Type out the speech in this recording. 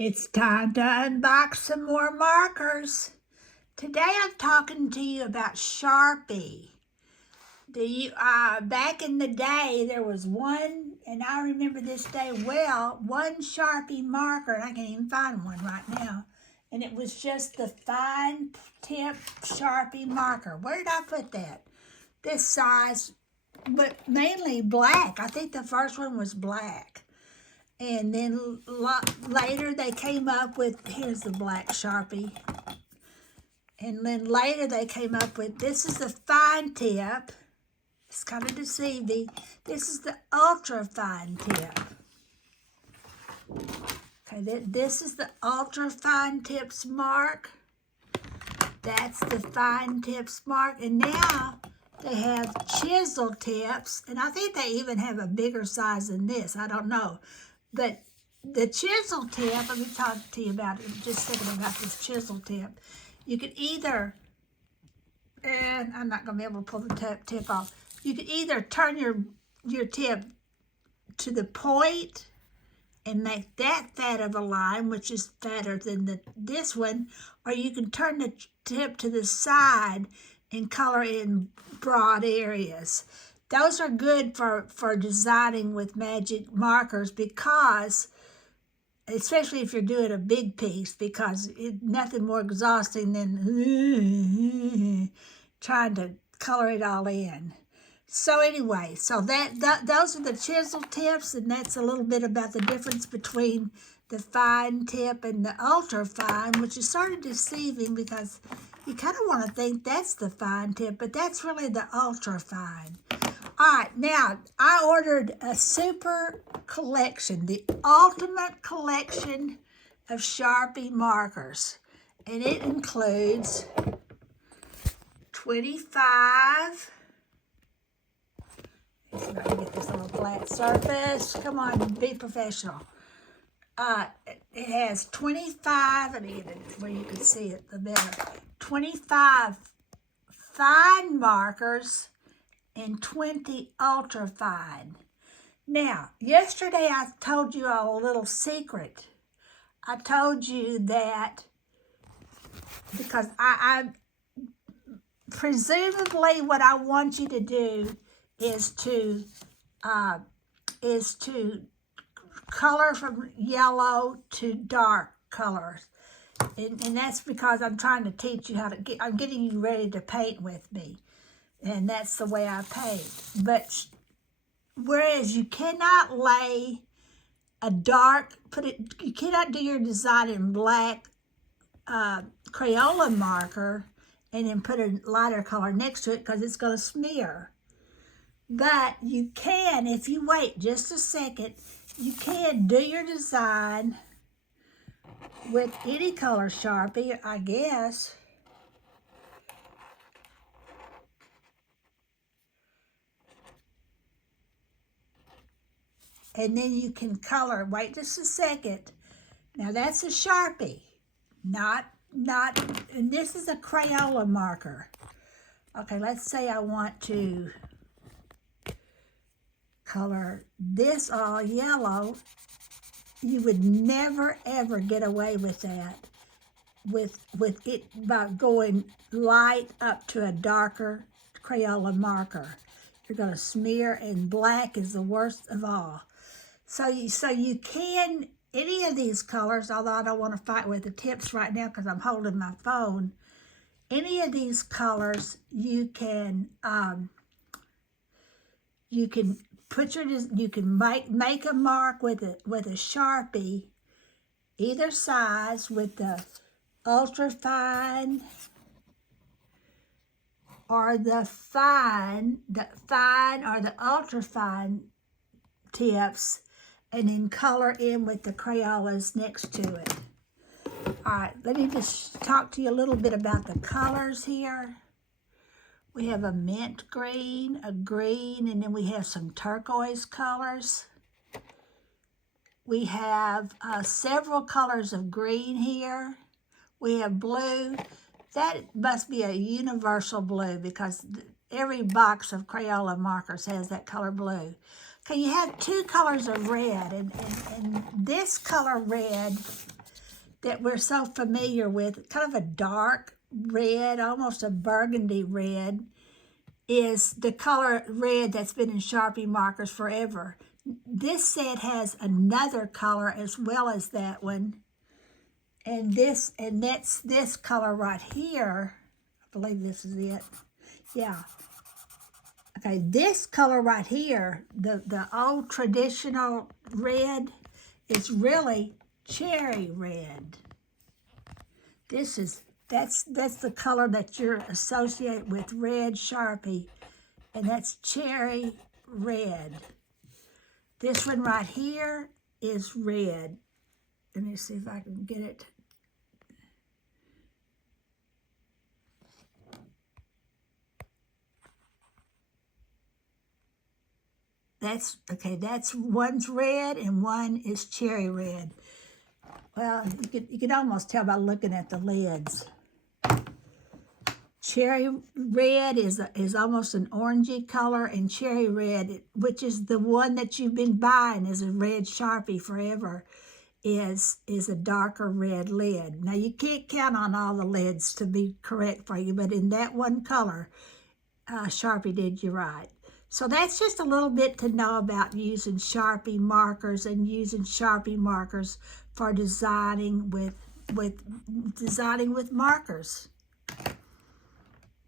It's time to unbox some more markers. Today I'm talking to you about Sharpie. Back in the day, there was one, and I remember this day well, one Sharpie marker, and I can't even find one right now. And it was just the fine tip Sharpie marker. Where did I put that? This size, but mainly black. I think the first one was black. And then later they came up with, here's the black Sharpie. And then later they came up with, this is the fine tip. It's kind of deceiving. This is the ultra fine tip. Okay, this is the ultra fine tips mark. That's the fine tips mark. And now they have chisel tips. And I think they even have a bigger size than this. I don't know. But the chisel tip, let me talk to you about it, just thinking about this chisel tip. You could either, and I'm not going to be able to pull the tip off. You could either turn your tip to the point and make that fat of a line, which is fatter than this one, or you can turn the tip to the side and color in broad areas. Those are good for designing with magic markers because, especially if you're doing a big piece, because nothing more exhausting than trying to color it all in. So anyway, so those are the chisel tips, and that's a little bit about the difference between the fine tip and the ultra fine, which is sort of deceiving because you kind of want to think that's the fine tip, but that's really the ultra fine. All right, now I ordered a super collection, the ultimate collection of Sharpie markers, and it includes 25. Let's see if I can get this on a flat surface. Come on, be professional. It has 25, let me get it where you can see it the better. 25 fine markers and 20 ultra fine. Now, yesterday I told you all a little secret. I told you that because I presumably what I want you to do is to color from yellow to dark colors. And that's because I'm trying to teach you how to I'm getting you ready to paint with me. And that's the way I paint. But whereas you cannot lay a dark, you cannot do your design in black Crayola marker and then put a lighter color next to it because it's going to smear. But you can, if you wait just a second, you can do your design with any color Sharpie, I guess. And then you can color, wait just a second. Now that's a Sharpie, and this is a Crayola marker. Okay, let's say I want to color this all yellow. You would never ever get away with that with it by going light up to a darker Crayola marker. You're going to smear, and black is the worst of all. So you can, any of these colors, although I don't want to fight with the tips right now because I'm holding my phone, any of these colors you can put you can make a mark with a Sharpie, either size, with the ultra fine or the fine or the ultra fine tips, and then color in with the Crayolas next to it. All right, let me just talk to you a little bit about the colors here. We have a mint green, a green, and then we have some turquoise colors. We have several colors of green here. We have blue. That must be a universal blue because every box of Crayola markers has that color blue. Okay, you have two colors of red, and this color red that we're so familiar with, kind of a dark red, almost a burgundy red, is the color red that's been in Sharpie markers forever. This set has another color as well as that one. And that's this color right here. I believe this is it. Yeah. Okay, this color right here, the old traditional red, is really cherry red. That's the color that you're associate with red Sharpie, and that's cherry red. This one right here is red. Let me see if I can get it. That's one's red and one is cherry red. Well, you could almost tell by looking at the lids. Cherry red is almost an orangey color, and cherry red, which is the one that you've been buying as a red Sharpie forever, is a darker red lid. Now, you can't count on all the lids to be correct for you, but in that one color, Sharpie did you right. So that's just a little bit to know about using Sharpie markers and using Sharpie markers for designing with markers.